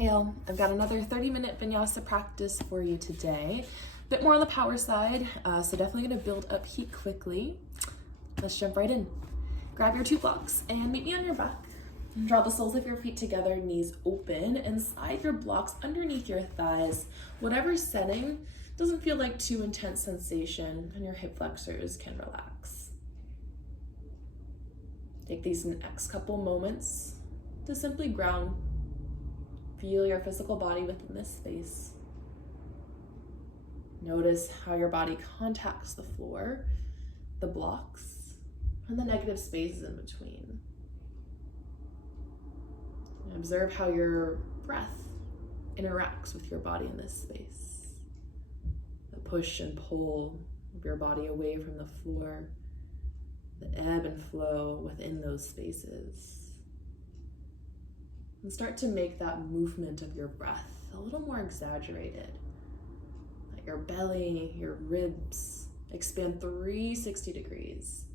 Hail, I've got another 30-minute vinyasa practice for you today. A bit more on the power side, so definitely gonna build up heat quickly. Let's jump right in. Grab your 2 blocks and meet me on your back. Draw the soles of your feet together, knees open, and slide your blocks underneath your thighs. Whatever setting doesn't feel like too intense sensation, and your hip flexors can relax. Take these next couple moments to simply ground. Feel your physical body within this space. Notice how your body contacts the floor, the blocks, and the negative spaces in between. And observe how your breath interacts with your body in this space. The push and pull of your body away from the floor, the ebb and flow within those spaces. And start to make that movement of your breath a little more exaggerated. Let your belly, your ribs expand 360 degrees.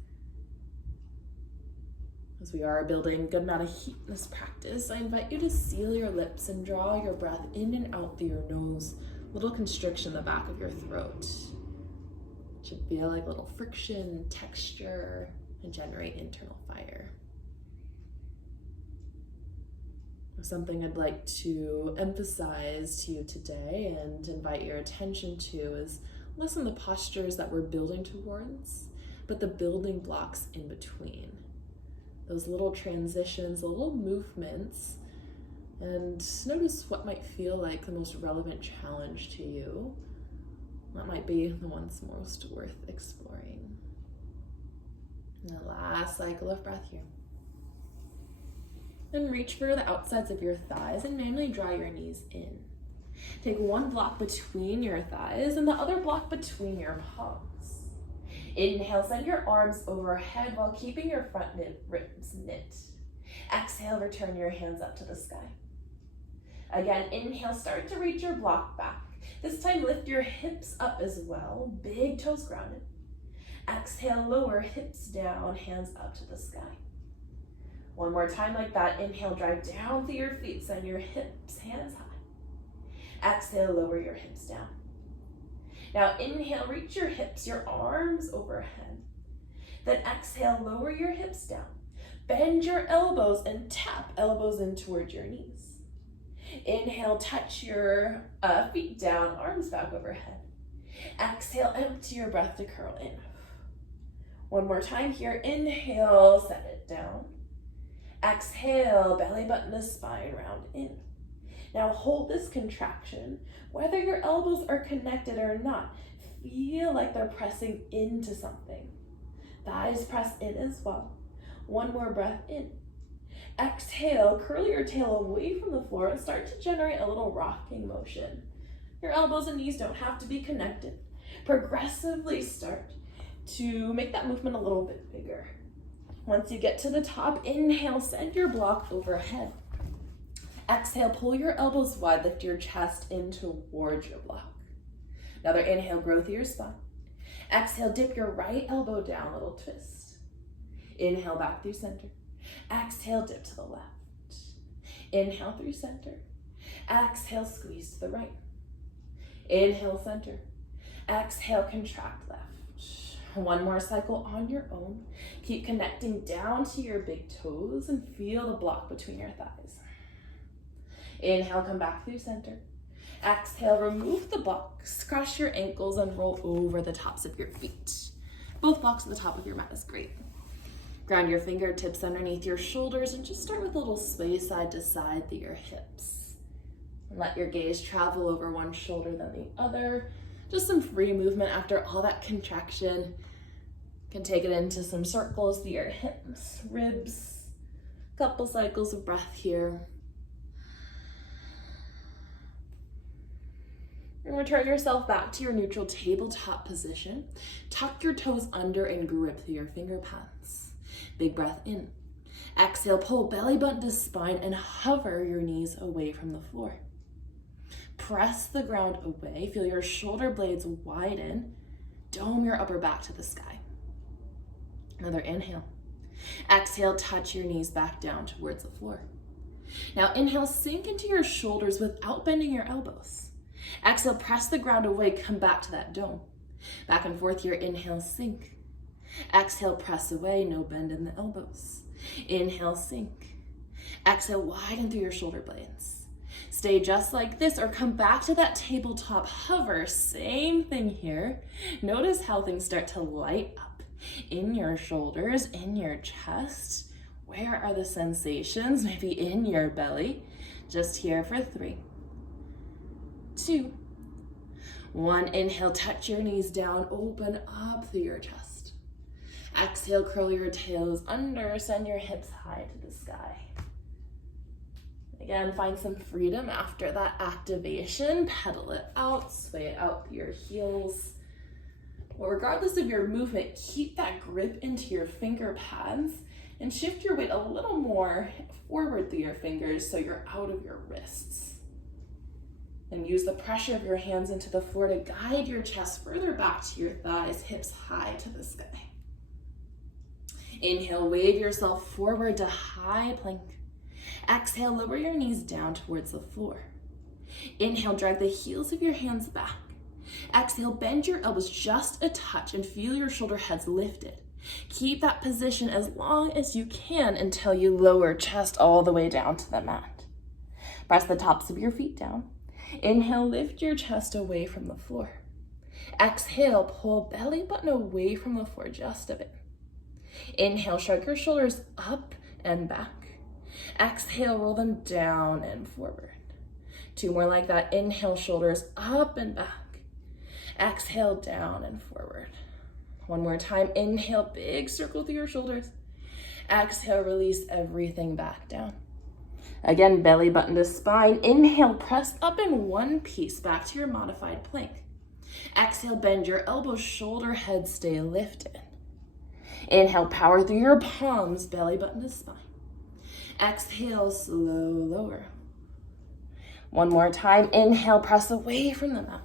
As we are building a good amount of heat in this practice, I invite you to seal your lips and draw your breath in and out through your nose. Little constriction in the back of your throat. It should feel like a little friction, texture, and generate internal fire. Something I'd like to emphasize to you today and invite your attention to is less on the postures that we're building towards, but the building blocks in between. Those little transitions, the little movements, and notice what might feel like the most relevant challenge to you. That might be the ones most worth exploring. And the last cycle of breath here. And reach for the outsides of your thighs and manually draw your knees in. Take one block between your thighs and the other block between your palms. Inhale, send your arms overhead while keeping your front ribs knit. Exhale, return your hands up to the sky. Again, inhale, start to reach your block back. This time, lift your hips up as well, big toes grounded. Exhale, lower hips down, hands up to the sky. One more time like that. Inhale, drive down through your feet, send your hips, hands high. Exhale, lower your hips down. Now inhale, reach your hips, your arms overhead. Then exhale, lower your hips down. Bend your elbows and tap elbows in towards your knees. Inhale, touch your feet down, arms back overhead. Exhale, empty your breath to curl in. One more time here. Inhale, set it down. Exhale, belly button to spine, round in. Now hold this contraction. Whether your elbows are connected or not, feel like they're pressing into something. Thighs press in as well. One more breath in. Exhale, curl your tail away from the floor and start to generate a little rocking motion. Your elbows and knees don't have to be connected. Progressively start to make that movement a little bit bigger. Once you get to the top, inhale, send your block overhead. Exhale, pull your elbows wide, lift your chest in towards your block. Another inhale, grow through your spine. Exhale, dip your right elbow down, little twist. Inhale, back through center. Exhale, dip to the left. Inhale through center. Exhale, squeeze to the right. Inhale, center. Exhale, contract left. One more cycle on your own. Keep connecting down to your big toes and feel the block between your thighs. Inhale, come back through center. Exhale, remove the blocks, cross your ankles and roll over the tops of your feet. Both blocks at the top of your mat is great. Ground your fingertips underneath your shoulders and just start with a little sway side to side through your hips. And let your gaze travel over one shoulder then the other. Just some free movement after all that contraction. You can take it into some circles through your hips, ribs. Couple cycles of breath here. And return yourself back to your neutral tabletop position. Tuck your toes under and grip through your finger pads. Big breath in. Exhale, pull belly button to spine and hover your knees away from the floor. Press the ground away. Feel your shoulder blades widen. Dome your upper back to the sky. Another inhale. Exhale, touch your knees back down towards the floor. Now inhale, sink into your shoulders without bending your elbows. Exhale, press the ground away, come back to that dome. Back and forth here, inhale, sink. Exhale, press away, no bend in the elbows. Inhale, sink. Exhale, widen through your shoulder blades. Stay just like this or come back to that tabletop hover. Same thing here. Notice how things start to light up in your shoulders, in your chest. Where are the sensations? Maybe in your belly. Just here for 3, 2, 1. Inhale, touch your knees down, open up through your chest. Exhale, curl your tails under, send your hips high to the sky. Again, find some freedom after that activation. Pedal it out, sway it out through your heels. Well, regardless of your movement, keep that grip into your finger pads and shift your weight a little more forward through your fingers so you're out of your wrists. And use the pressure of your hands into the floor to guide your chest further back to your thighs, hips high to the sky. Inhale, wave yourself forward to high plank. Exhale, lower your knees down towards the floor. Inhale, drag the heels of your hands back. Exhale, bend your elbows just a touch and feel your shoulder heads lifted. Keep that position as long as you can until you lower chest all the way down to the mat. Press the tops of your feet down. Inhale, lift your chest away from the floor. Exhale, pull belly button away from the floor just a bit. Inhale, shrug your shoulders up and back. Exhale, roll them down and forward. 2 more like that. Inhale, shoulders up and back. Exhale, down and forward. 1 more time. Inhale, big circle through your shoulders. Exhale, release everything back down. Again, belly button to spine. Inhale, press up in one piece back to your modified plank. Exhale, bend your elbows, shoulder, head stay lifted. Inhale, power through your palms, belly button to spine. Exhale, slow lower. 1 more time. Inhale, press away from the mat.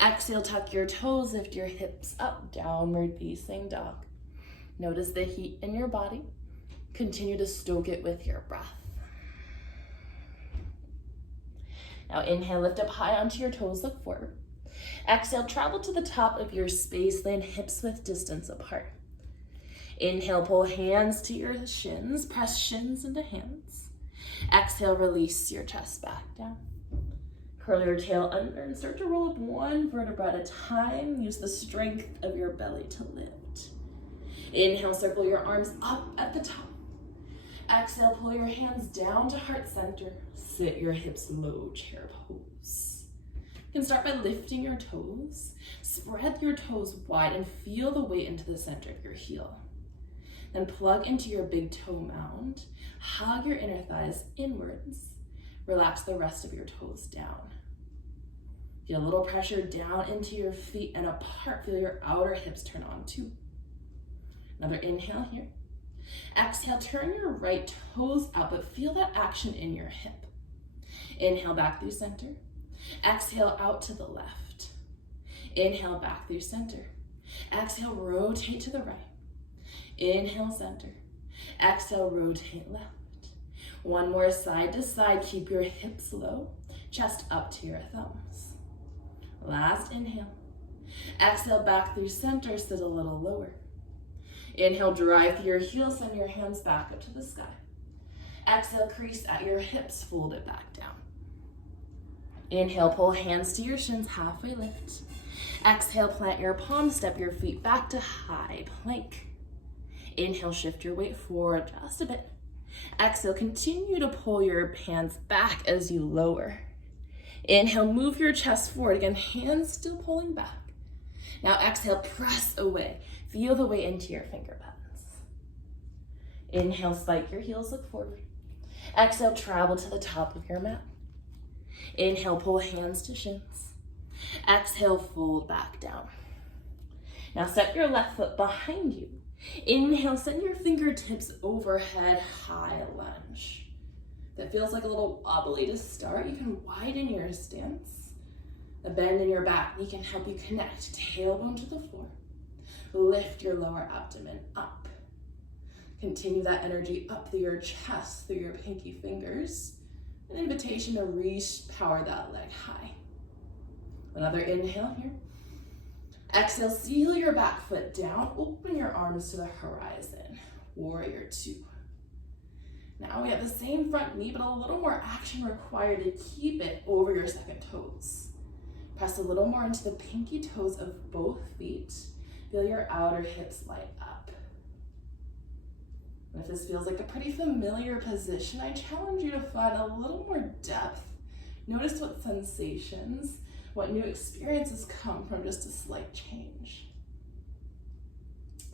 Exhale, tuck your toes, lift your hips up, downward facing dog. Notice the heat in your body. Continue to stoke it with your breath. Now inhale, lift up high onto your toes, look forward. Exhale, travel to the top of your space, land hips width distance apart. Inhale, pull hands to your shins, press shins into hands. Exhale, release your chest back down. Curl your tail under and start to roll up 1 vertebra at a time. Use the strength of your belly to lift. Inhale, circle your arms up at the top. Exhale, pull your hands down to heart center. Sit your hips low, chair pose. You can start by lifting your toes. Spread your toes wide and feel the weight into the center of your heel. Then plug into your big toe mound. Hug your inner thighs inwards. Relax the rest of your toes down. Feel a little pressure down into your feet and apart. Feel your outer hips turn on too. Another inhale here. Exhale, turn your right toes out, but feel that action in your hip. Inhale, back through center. Exhale, out to the left. Inhale, back through center. Exhale, rotate to the right. Inhale, center. Exhale, rotate left. 1 more side to side. Keep your hips low, chest up to your thumbs. Last inhale. Exhale, back through center, sit a little lower. Inhale, drive through your heels, send your hands back up to the sky. Exhale, crease at your hips, fold it back down. Inhale, pull hands to your shins, halfway lift. Exhale, plant your palms, step your feet back to high plank. Inhale, shift your weight forward just a bit. Exhale, continue to pull your hands back as you lower. Inhale, move your chest forward. Again, hands still pulling back. Now exhale, press away. Feel the weight into your finger pads. Inhale, spike your heels, look forward. Exhale, travel to the top of your mat. Inhale, pull hands to shins. Exhale, fold back down. Now step your left foot behind you. Inhale, send your fingertips overhead, high lunge. That feels like a little wobbly to start. You can widen your stance. A bend in your back knee can help you connect tailbone to the floor. Lift your lower abdomen up. Continue that energy up through your chest, through your pinky fingers. An invitation to power that leg high. Another inhale here. Exhale, seal your back foot down. Open your arms to the horizon. Warrior two. Now we have the same front knee, but a little more action required to keep it over your second toes. Press a little more into the pinky toes of both feet. Feel your outer hips light up. And if this feels like a pretty familiar position, I challenge you to find a little more depth. Notice what sensations, what new experiences come from just a slight change.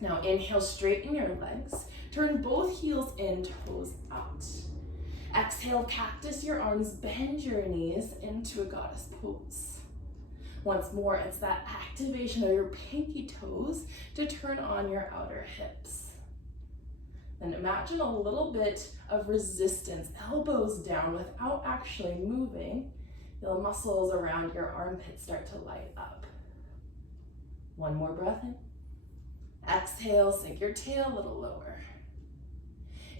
Now inhale, straighten your legs. Turn both heels in, toes out. Exhale, cactus your arms, bend your knees into a goddess pose. Once more, it's that activation of your pinky toes to turn on your outer hips. And imagine a little bit of resistance, elbows down without actually moving. Feel the muscles around your armpits start to light up. One more breath in. Exhale, sink your tail a little lower.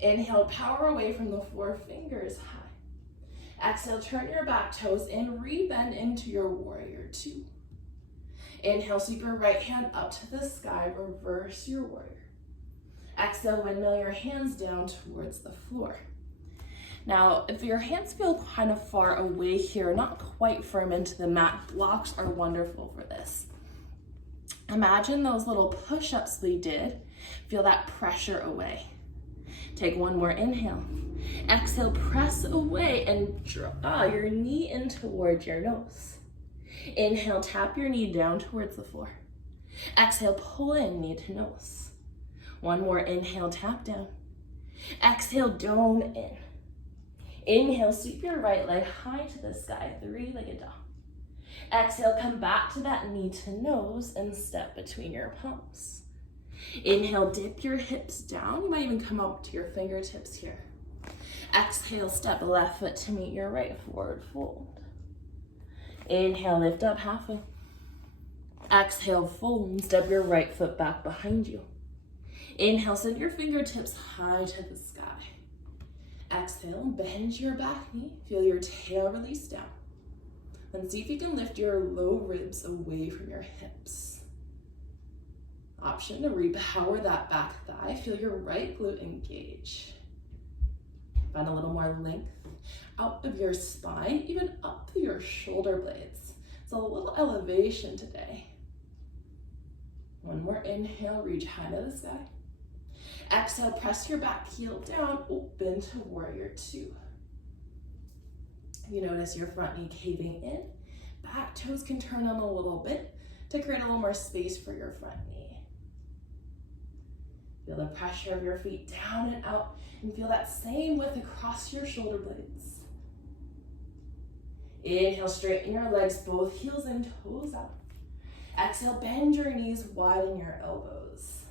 Inhale, power away from the four fingers high. Exhale, turn your back toes in, rebend into your warrior two. Inhale, sweep your right hand up to the sky, reverse your warrior. Exhale, windmill your hands down towards the floor. Now, if your hands feel kind of far away here, not quite firm into the mat, blocks are wonderful for this. Imagine those little push-ups we did. Feel that pressure away. Take one more inhale. Exhale, press away and draw your knee in towards your nose. Inhale, tap your knee down towards the floor. Exhale, pull in, knee to nose. One more inhale, tap down. Exhale, dome in. Inhale, sweep your right leg high to the sky, three-legged dog. Exhale, come back to that knee to nose and step between your palms. Inhale, dip your hips down. You might even come up to your fingertips here. Exhale, step the left foot to meet your right, forward fold. Inhale, lift up halfway. Exhale, fold and step your right foot back behind you. Inhale, send your fingertips high to the sky. Exhale, bend your back knee. Feel your tail release down. Then see if you can lift your low ribs away from your hips. Option to repower that back thigh. Feel your right glute engage. Find a little more length out of your spine, even up through your shoulder blades. So a little elevation today. One more inhale, reach high to the sky. Exhale, press your back heel down, open to warrior two. You notice your front knee caving in. Back toes can turn on a little bit to create a little more space for your front knee. Feel the pressure of your feet down and out, and feel that same width across your shoulder blades. Inhale, straighten your legs, both heels in, toes out. Exhale, bend your knees, widen your elbows.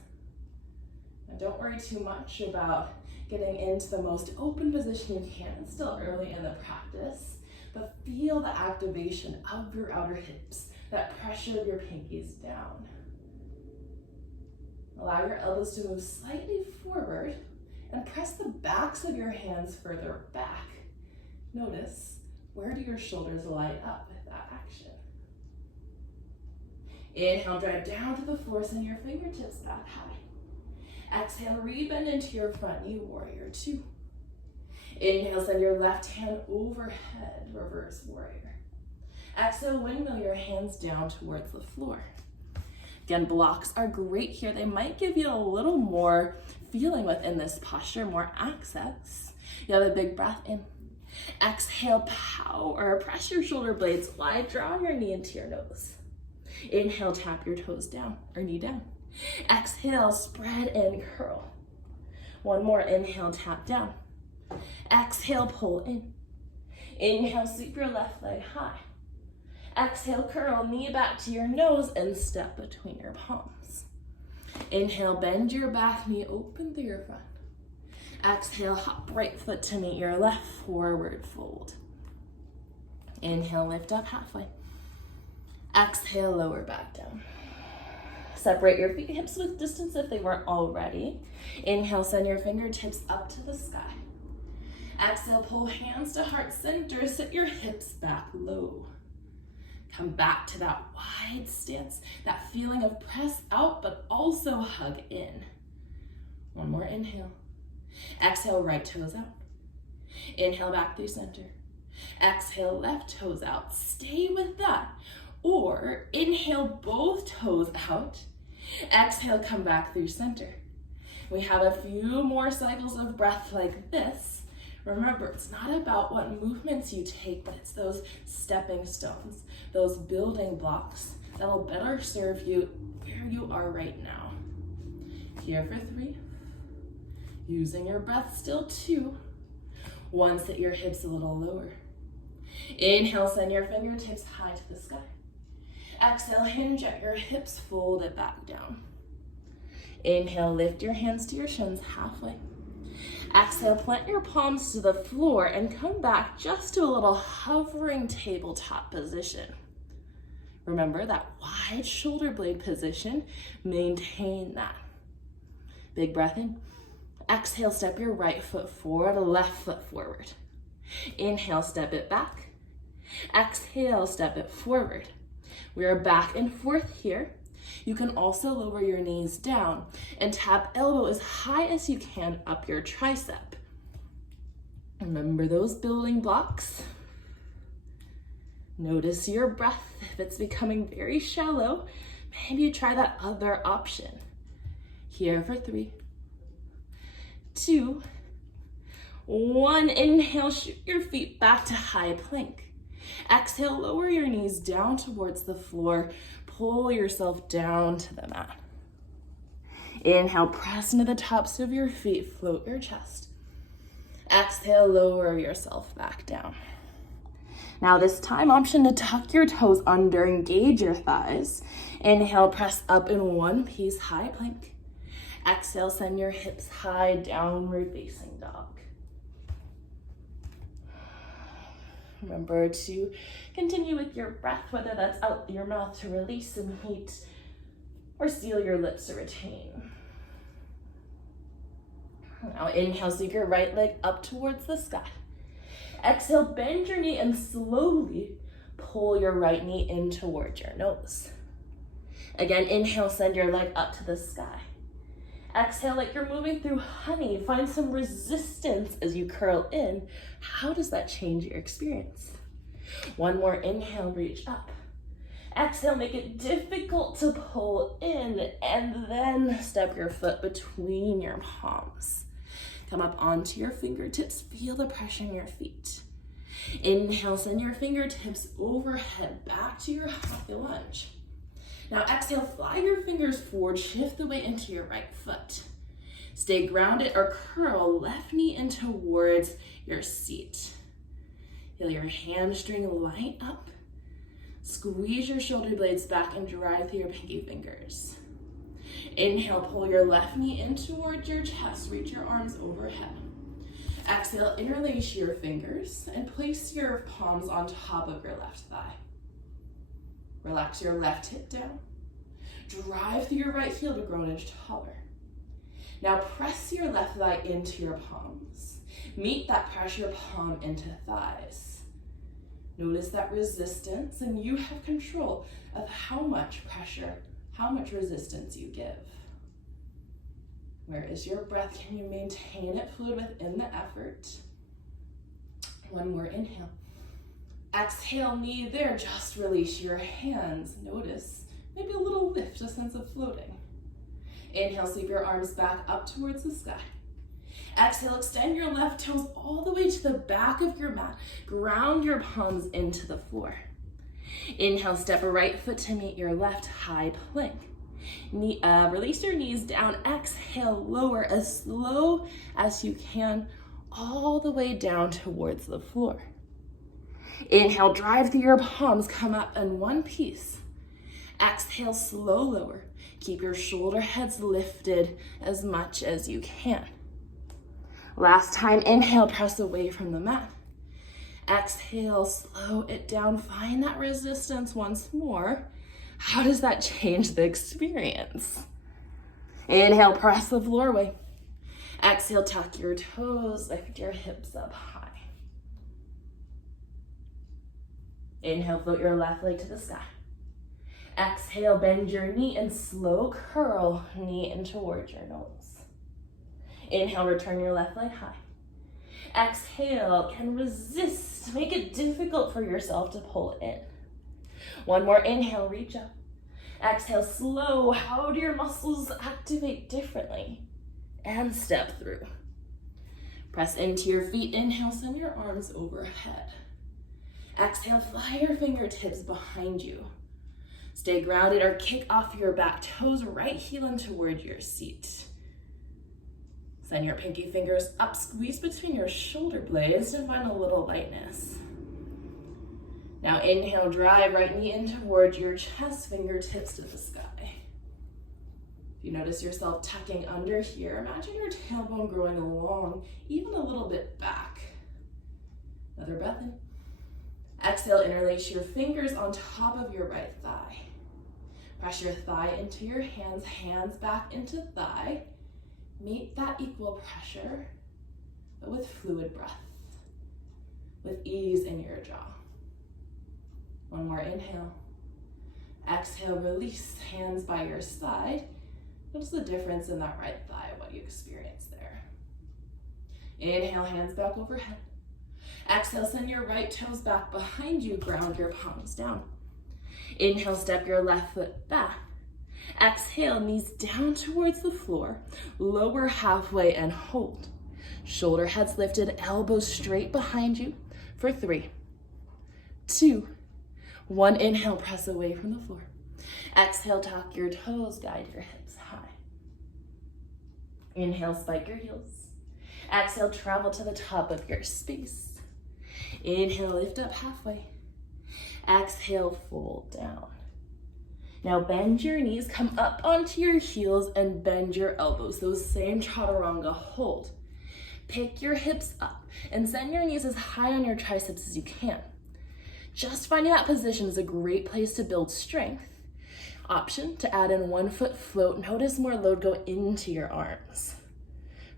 Now don't worry too much about getting into the most open position you can. It's still early in the practice, but feel the activation of your outer hips, that pressure of your pinkies down. Allow your elbows to move slightly forward and press the backs of your hands further back. Notice, where do your shoulders light up with that action? Inhale, drive down to the floor, send your fingertips back high. Exhale, rebend into your front knee, warrior two. Inhale, send your left hand overhead, reverse warrior. Exhale, windmill your hands down towards the floor. Again, blocks are great here. They might give you a little more feeling within this posture, more access. You have a big breath in. Exhale, press your shoulder blades wide, draw your knee into your nose. Inhale, tap your toes down, or knee down. Exhale, spread and curl. One more, inhale, tap down. Exhale, pull in. Inhale, sweep your left leg high. Exhale, curl, knee back to your nose and step between your palms. Inhale, bend your back knee, open through your front. Exhale, hop right foot to meet your left, forward fold. Inhale, lift up halfway. Exhale, lower back down. Separate your feet hips width distance if they weren't already. Inhale, send your fingertips up to the sky. Exhale, pull hands to heart center. Sit your hips back low. Come back to that wide stance, that feeling of press out, but also hug in. One more inhale. Exhale, right toes out. Inhale, back through center. Exhale, left toes out. Stay with that. Or inhale, both toes out. Exhale, come back through center. We have a few more cycles of breath like this. Remember, it's not about what movements you take, but it's those stepping stones, those building blocks that'll better serve you where you are right now. Here for 3. Using your breath still 2. 1, sit your hips a little lower. Inhale, send your fingertips high to the sky. Exhale, hinge at your hips, fold it back down. Inhale, lift your hands to your shins halfway. Exhale, plant your palms to the floor and come back just to a little hovering tabletop position. Remember that wide shoulder blade position, maintain that. Big breath in. Exhale, step your right foot forward, left foot forward. Inhale, step it back. Exhale, step it forward. We are back and forth here. You can also lower your knees down and tap elbow as high as you can up your tricep. Remember those building blocks. Notice your breath. If it's becoming very shallow, maybe try that other option. Here for 3, 2, 1. Inhale, shoot your feet back to high plank. Exhale, lower your knees down towards the floor. Pull yourself down to the mat. Inhale, press into the tops of your feet, float your chest. Exhale, lower yourself back down. Now this time, option to tuck your toes under, engage your thighs. Inhale, press up in one piece, high plank. Exhale, send your hips high, downward facing dog. Remember to continue with your breath, whether that's out your mouth to release some heat or seal your lips to retain. Now inhale, sweep your right leg up towards the sky. Exhale, bend your knee and slowly pull your right knee in towards your nose. Again, inhale, send your leg up to the sky. Exhale like you're moving through honey. Find some resistance as you curl in. How does that change your experience? One more inhale, reach up. Exhale, make it difficult to pull in, and then step your foot between your palms. Come up onto your fingertips. Feel the pressure in your feet. Inhale, send your fingertips overhead back to your high lunge. Now exhale, fly your fingers forward, shift the weight into your right foot. Stay grounded or curl left knee in towards your seat. Feel your hamstring light up. Squeeze your shoulder blades back and drive through your pinky fingers. Inhale, pull your left knee in towards your chest, reach your arms overhead. Exhale, interlace your fingers and place your palms on top of your left thigh. Relax your left hip down. Drive through your right heel to grow an inch taller. Now press your left thigh into your palms. Meet that pressure, palm into thighs. Notice that resistance, and you have control of how much pressure, how much resistance you give. Where is your breath? Can you maintain it fluid within the effort? One more inhale. Exhale, knee there, just release your hands. Notice maybe a little lift, a sense of floating. Inhale, sweep your arms back up towards the sky. Exhale, extend your left toes all the way to the back of your mat. Ground your palms into the floor. Inhale, step a right foot to meet your left, high plank. Release your knees down. Exhale, lower as slow as you can, all the way down towards the floor. Inhale, drive through your palms, come up in one piece. Exhale, slow lower. Keep your shoulder heads lifted as much as you can. Last time, inhale, press away from the mat. Exhale, slow it down. Find that resistance once more. How does that change the experience? Inhale, press the floor away. Exhale, tuck your toes, lift your hips up high. Inhale, float your left leg to the sky. Exhale, bend your knee and slow curl knee in towards your nose. Inhale, return your left leg high. Exhale, can resist. Make it difficult for yourself to pull in. One more inhale, reach up. Exhale, slow. How do your muscles activate differently? And step through. Press into your feet. Inhale, send your arms overhead. Exhale, fly your fingertips behind you. Stay grounded or kick off your back toes, right heel in toward your seat. Send your pinky fingers up, squeeze between your shoulder blades to find a little lightness. Now inhale, drive right knee in towards your chest, fingertips to the sky. If you notice yourself tucking under here, imagine your tailbone growing along, even a little bit back. Another breath in. Exhale, interlace your fingers on top of your right thigh. Press your thigh into your hands, hands back into thigh. Meet that equal pressure, but with fluid breath, with ease in your jaw. One more inhale. Exhale, release, hands by your side. Notice the difference in that right thigh, what you experience there. Inhale, hands back overhead. Exhale, send your right toes back behind you, ground your palms down. Inhale, step your left foot back. Exhale, knees down towards the floor, lower halfway and hold. Shoulder heads lifted, elbows straight behind you for 3, 2, 1. Inhale, press away from the floor. Exhale, tuck your toes, guide your hips high. Inhale, spike your heels. Exhale, travel to the top of your space. Inhale, lift up halfway. Exhale, fold down. Now bend your knees, come up onto your heels and bend your elbows. Those same chaturanga hold. Pick your hips up and send your knees as high on your triceps as you can. Just finding that position is a great place to build strength. Option to add in 1 foot float. Notice more load go into your arms.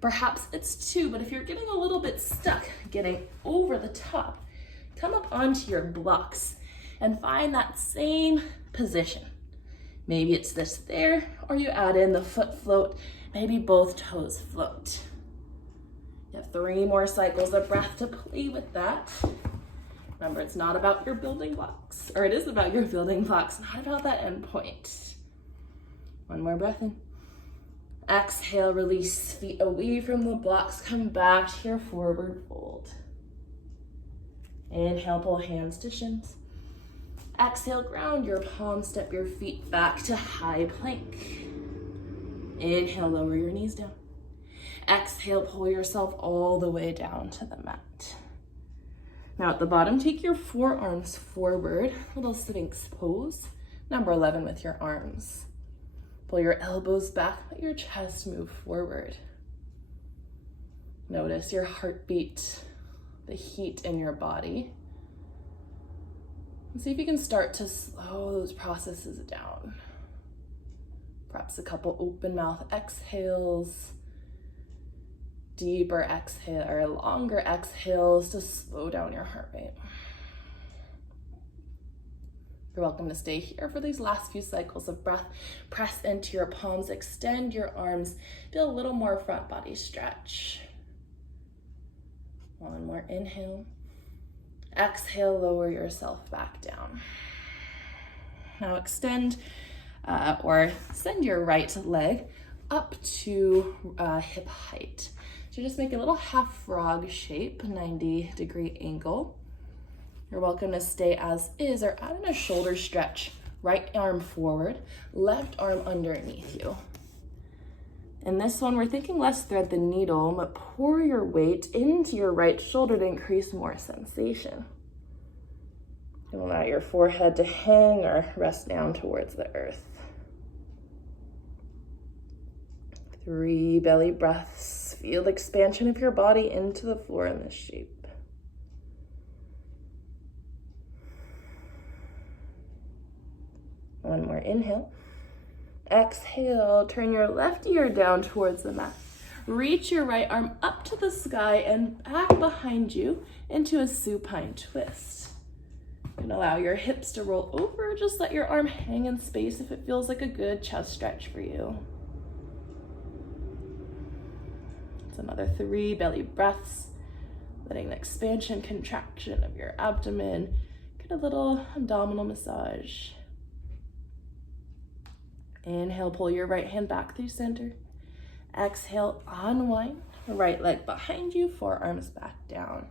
Perhaps it's 2, but if you're getting a little bit stuck getting over the top, come up onto your blocks and find that same position. Maybe it's this there, or you add in the foot float, maybe both toes float. You have 3 more cycles of breath to play with that. Remember, it's not about your building blocks, or it is about your building blocks, not about that end point. 1 more breath in. Exhale, release, feet away from the blocks, come back to your forward fold. Inhale, pull hands to shins. Exhale, ground your palms, step your feet back to high plank. Inhale, lower your knees down. Exhale, pull yourself all the way down to the mat. Now at the bottom, take your forearms forward, little Sphinx pose. Number 11 with your arms. Pull your elbows back, let your chest move forward. Notice your heartbeat, the heat in your body. And see if you can start to slow those processes down. Perhaps a couple open mouth exhales, deeper exhale or longer exhales to slow down your heart rate. You're welcome to stay here for these last few cycles of breath. Press into your palms, extend your arms, feel a little more front body stretch. 1 more inhale. Exhale, lower yourself back down. Now extend or send your right leg up to hip height. So just make a little half frog shape, 90-degree angle. You're welcome to stay as is or add in a shoulder stretch. Right arm forward, left arm underneath you. In this one, we're thinking less thread the needle, but pour your weight into your right shoulder to increase more sensation. And allow your forehead to hang or rest down towards the earth. 3 belly breaths. Feel the expansion of your body into the floor in this shape. One more inhale. Exhale, turn your left ear down towards the mat. Reach your right arm up to the sky and back behind you into a supine twist. You can allow your hips to roll over. Just let your arm hang in space if it feels like a good chest stretch for you. It's another 3 belly breaths, letting the expansion, contraction of your abdomen. Get a little abdominal massage. Inhale, pull your right hand back through center. Exhale, unwind. Right leg behind you, forearms back down.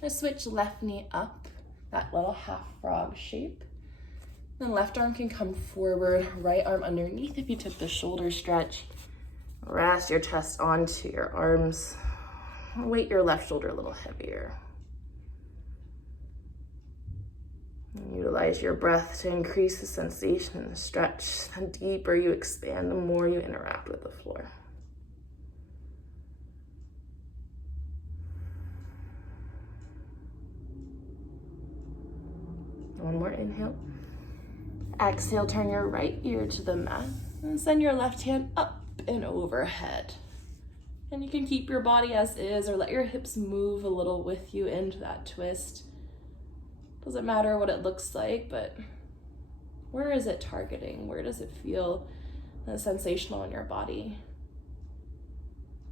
Now switch left knee up, that little half frog shape. Then left arm can come forward, right arm underneath if you took the shoulder stretch. Rest your chest onto your arms. Weight your left shoulder a little heavier. Utilize your breath to increase the sensation and the stretch. The deeper you expand, the more you interact with the floor. One more inhale. Exhale, turn your right ear to the mat and send your left hand up and overhead. And you can keep your body as is or let your hips move a little with you into that twist. Doesn't matter what it looks like, but where is it targeting? Where does it feel sensational in your body?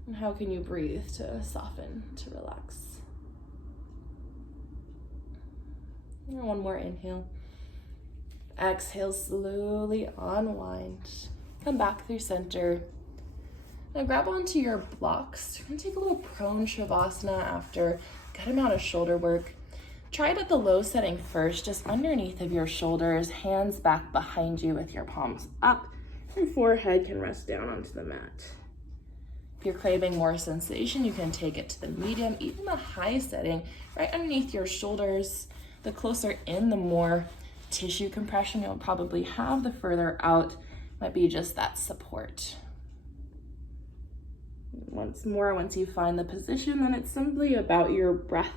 And how can you breathe to soften, to relax? And one more inhale. Exhale, slowly unwind. Come back through center. Now grab onto your blocks. You're gonna take a little prone shavasana after a good amount of shoulder work. Try it at the low setting first, just underneath of your shoulders, hands back behind you with your palms up, and forehead can rest down onto the mat. If you're craving more sensation, you can take it to the medium, even the high setting, right underneath your shoulders. The closer in, the more tissue compression you'll probably have. The further out might be just that support. Once more, once you find the position, then it's simply about your breath.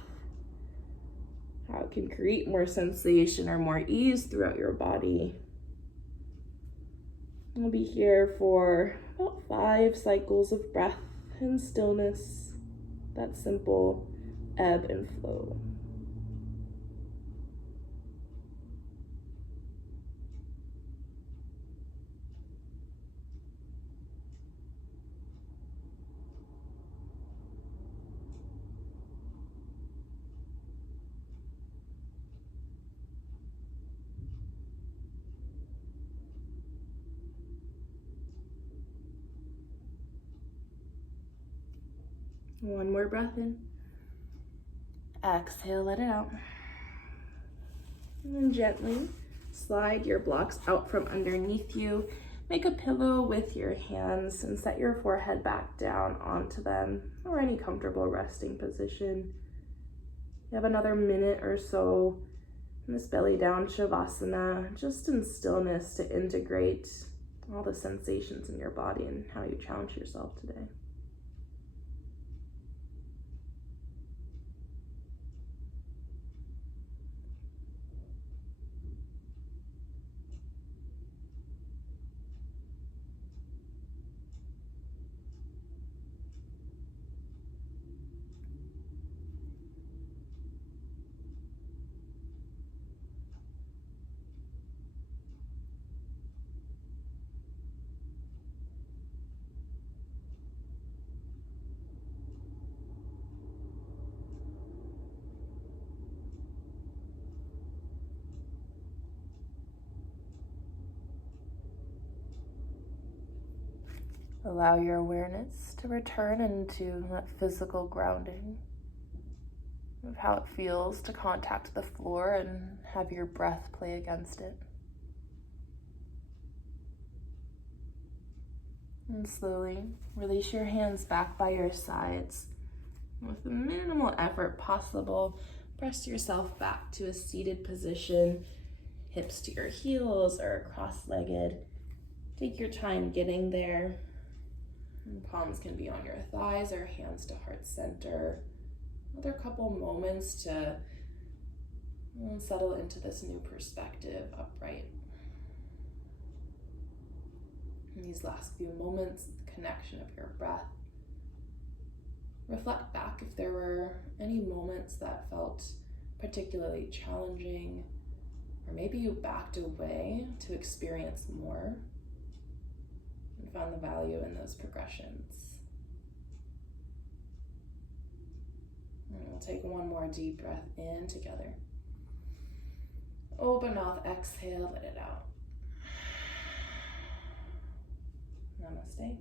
How it can create more sensation or more ease throughout your body. We'll be here for about 5 cycles of breath and stillness. That simple ebb and flow. One more breath in. Exhale, let it out. And then gently slide your blocks out from underneath you. Make a pillow with your hands and set your forehead back down onto them or any comfortable resting position. You have another minute or so in this belly down shavasana, just in stillness to integrate all the sensations in your body and how you challenge yourself today. Allow your awareness to return into that physical grounding of how it feels to contact the floor and have your breath play against it. And slowly release your hands back by your sides. With the minimal effort possible, press yourself back to a seated position, hips to your heels or cross-legged. Take your time getting there. And palms can be on your thighs or hands to heart center. Another couple moments to settle into this new perspective upright. In these last few moments, the connection of your breath. Reflect back if there were any moments that felt particularly challenging, or maybe you backed away to experience more and found the value in those progressions. And we'll take one more deep breath in together. Open mouth, exhale, let it out. Namaste.